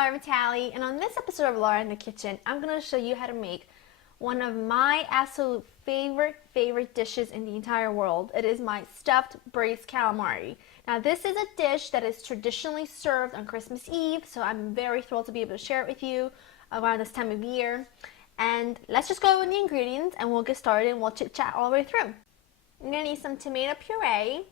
Laura Vitale, and on this episode of Laura in the Kitchen, I'm going to show you how to make one of my absolute favorite dishes in the entire world. It is my stuffed braised calamari. Now this is a dish that is traditionally served on Christmas Eve, so I'm very thrilled to be able to share it with you around this time of year. And let's just go with the ingredients and we'll get started and we'll chit chat all the way through. I'm going to need some tomato puree,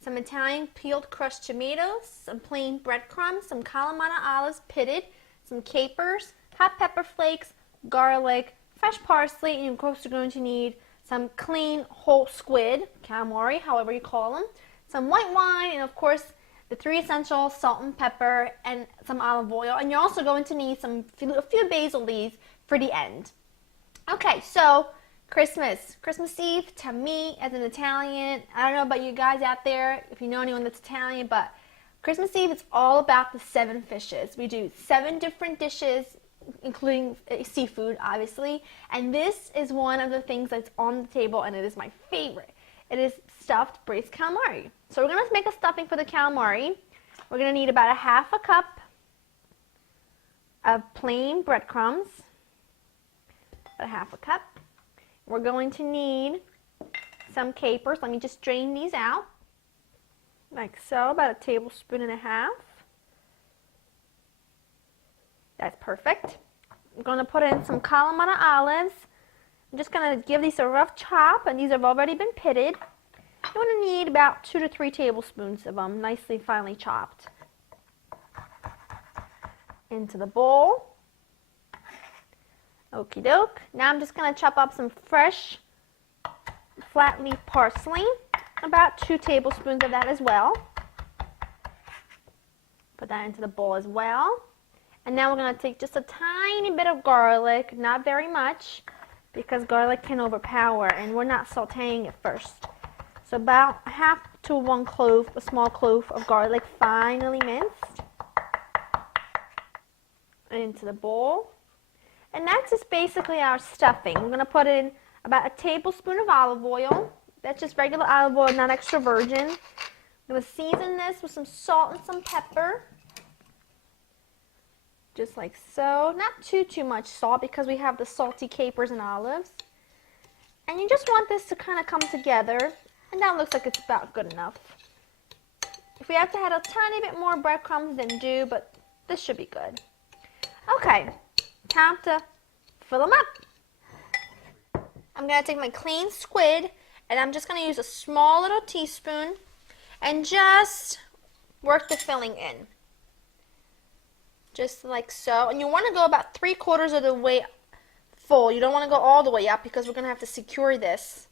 some Italian peeled crushed tomatoes, some plain breadcrumbs, some Calamari olives pitted, some capers, hot pepper flakes, garlic, fresh parsley, and of course you're going to need some clean whole squid, calamari, however you call them, some white wine, and of course the three essentials, salt and pepper, and some olive oil. And you're also going to need a few basil leaves for the end. Okay, so Christmas Eve, to me as an Italian, I don't know about you guys out there, if you know anyone that's Italian, but Christmas Eve, it's all about the 7 fishes. We do 7 different dishes, including seafood, obviously, and this is one of the things that's on the table, and it is my favorite. It is stuffed braised calamari. So we're going to make a stuffing for the calamari. We're going to need about a half a cup of plain breadcrumbs, about a half a cup. We're going to need some capers. Let me just drain these out, like so, about a tablespoon and a half. That's perfect. I'm going to put in some Calamari olives. I'm just going to give these a rough chop, and these have already been pitted. You're going to need about 2 to 3 tablespoons of them, nicely finely chopped. Into the bowl. Okie doke. Now I'm just going to chop up some fresh flat leaf parsley, about 2 tablespoons of that as well. Put that into the bowl as well. And now we're going to take just a tiny bit of garlic, not very much, because garlic can overpower, and we're not sauteing it first. So about half to 1 clove, a small clove of garlic, finely minced, into the bowl. And that's just basically our stuffing. We're going to put in about a tablespoon of olive oil. That's just regular olive oil, not extra virgin. I'm going to season this with some salt and some pepper. Just like so. Not too much salt because we have the salty capers and olives. And you just want this to kind of come together. And that looks like it's about good enough. If we have to add a tiny bit more breadcrumbs, then do, but this should be good. Okay. Time to fill them up. I'm going to take my clean squid, and I'm just going to use a small little teaspoon and just work the filling in. Just like so. And you want to go about 3/4 of the way full. You don't want to go all the way up because we're going to have to secure this.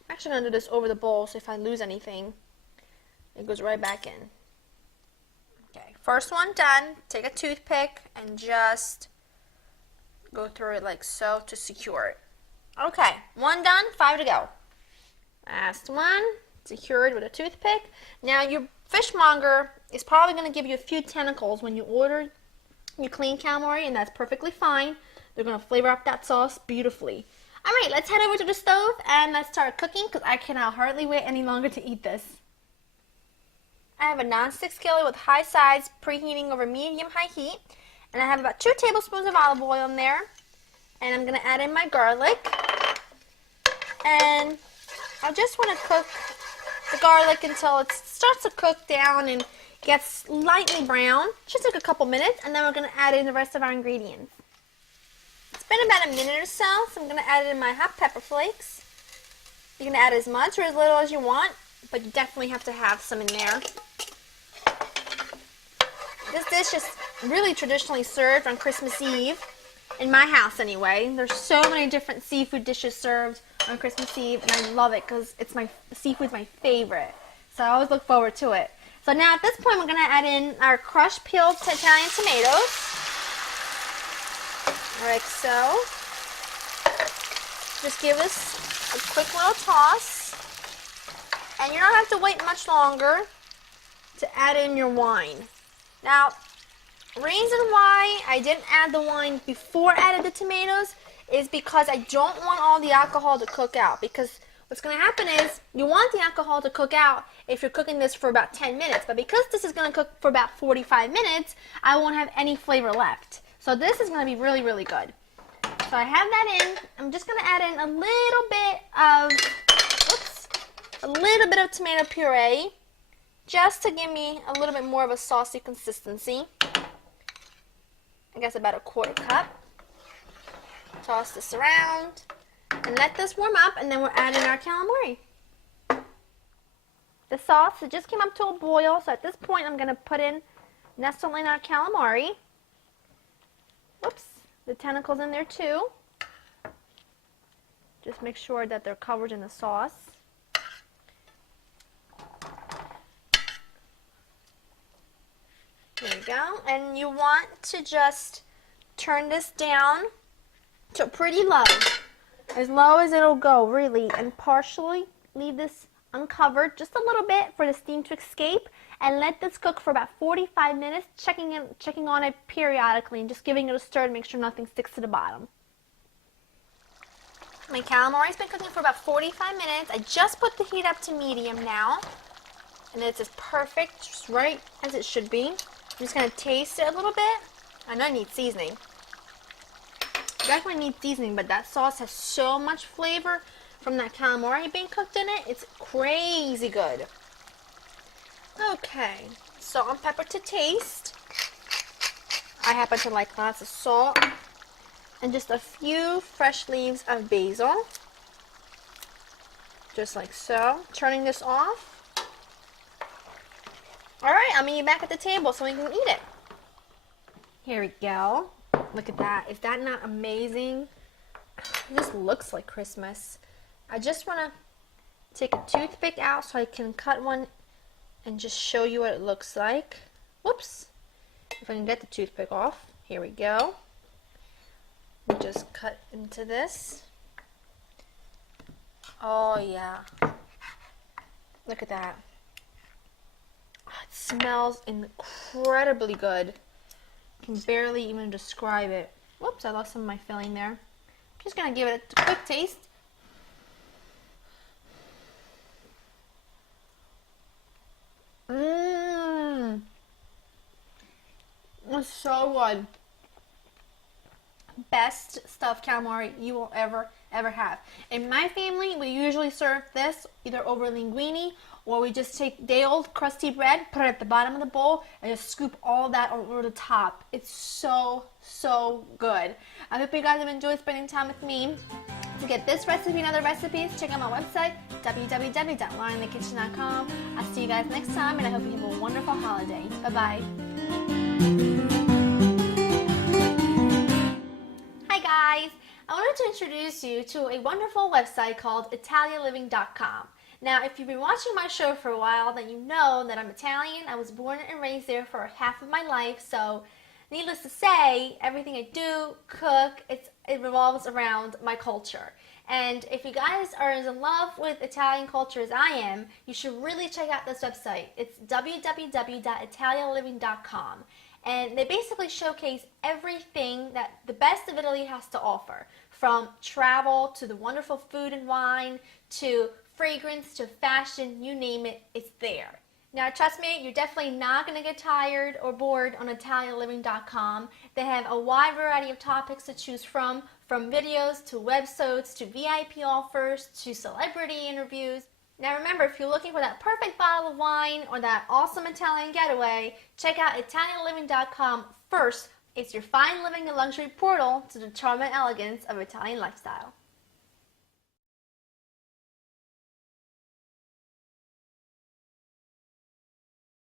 I'm actually going to do this over the bowl, so if I lose anything, it goes right back in. Okay, first one done. Take a toothpick and just go through it like so to secure it. Okay, 1 done, 5 to go. Last one, secured with a toothpick. Now your fishmonger is probably going to give you a few tentacles when you order your clean calamari, and that's perfectly fine. They're going to flavor up that sauce beautifully. Alright, let's head over to the stove and let's start cooking because I cannot hardly wait any longer to eat this. I have a non-stick skillet with high sides preheating over medium-high heat. And I have about 2 tablespoons of olive oil in there. And I'm going to add in my garlic. And I just want to cook the garlic until it starts to cook down and gets lightly brown. Just like a couple minutes. And then we're going to add in the rest of our ingredients. It's been about a minute or so. So I'm going to add in my hot pepper flakes. You can add as much or as little as you want. But you definitely have to have some in there. This dish is really traditionally served on Christmas Eve, in my house anyway. There's so many different seafood dishes served on Christmas Eve, and I love it because seafood's my favorite. So I always look forward to it. So now at this point, we're going to add in our crushed peeled Italian tomatoes, like so. Just give this a quick little toss, and you don't have to wait much longer to add in your wine. Now, reason why I didn't add the wine before I added the tomatoes is because I don't want all the alcohol to cook out. Because what's going to happen is you want the alcohol to cook out if you're cooking this for about 10 minutes. But because this is going to cook for about 45 minutes, I won't have any flavor left. So this is going to be really, really good. So I have that in. I'm just going to add in a little bit of tomato puree just to give me a little bit more of a saucy consistency. I guess about a quarter cup. Toss this around and let this warm up, and then we're adding our calamari. The sauce, it just came up to a boil, so at this point I'm going to nestle in our calamari. Whoops, the tentacles in there too. Just make sure that they're covered in the sauce. There you go. And you want to just turn this down to pretty low. As low as it'll go, really. And partially leave this uncovered just a little bit for the steam to escape. And let this cook for about 45 minutes, checking on it periodically and just giving it a stir to make sure nothing sticks to the bottom. My calamari's been cooking for about 45 minutes. I just put the heat up to medium now. And it's just perfect, just right as it should be. I'm just going to taste it a little bit. I know it needs seasoning. Definitely needs seasoning, but that sauce has so much flavor from that calamari being cooked in it. It's crazy good. Okay, salt and pepper to taste. I happen to like lots of salt. And just a few fresh leaves of basil. Just like so. Turning this off. Alright, I'll meet you back at the table so we can eat it. Here we go. Look at that. Is that not amazing? It just looks like Christmas. I just want to take a toothpick out so I can cut one and just show you what it looks like. Whoops. If I can get the toothpick off. Here we go. Just cut into this. Oh yeah. Look at that. It smells incredibly good. I can barely even describe it. Whoops, I lost some of my filling there. I'm just going to give it a quick taste. Mmm. It's so good. Best stuffed calamari you will ever have. In my family, we usually serve this either over linguine, or we just take day old crusty bread, put it at the bottom of the bowl, and just scoop all that over the top. It's so good. I hope you guys have enjoyed spending time with me. To get this recipe and other recipes, check out my website, www.laurainthekitchen.com. I'll see you guys next time, and I hope you have a wonderful holiday. Bye-bye. Hi guys, I wanted to introduce you to a wonderful website called ItaliaLiving.com. Now, if you've been watching my show for a while, then you know that I'm Italian. I was born and raised there for half of my life, so needless to say, everything I do, cook, it revolves around my culture. And if you guys are as in love with Italian culture as I am, you should really check out this website. It's www.italialiving.com. And they basically showcase everything that the best of Italy has to offer, from travel to the wonderful food and wine to fragrance to fashion, you name it, it's there. Now, trust me, you're definitely not going to get tired or bored on ItaliaLiving.com. They have a wide variety of topics to choose from videos to websites to VIP offers to celebrity interviews. Now remember, if you're looking for that perfect bottle of wine or that awesome Italian getaway, check out ItaliaLiving.com first. It's your fine living and luxury portal to the charm and elegance of Italian lifestyle.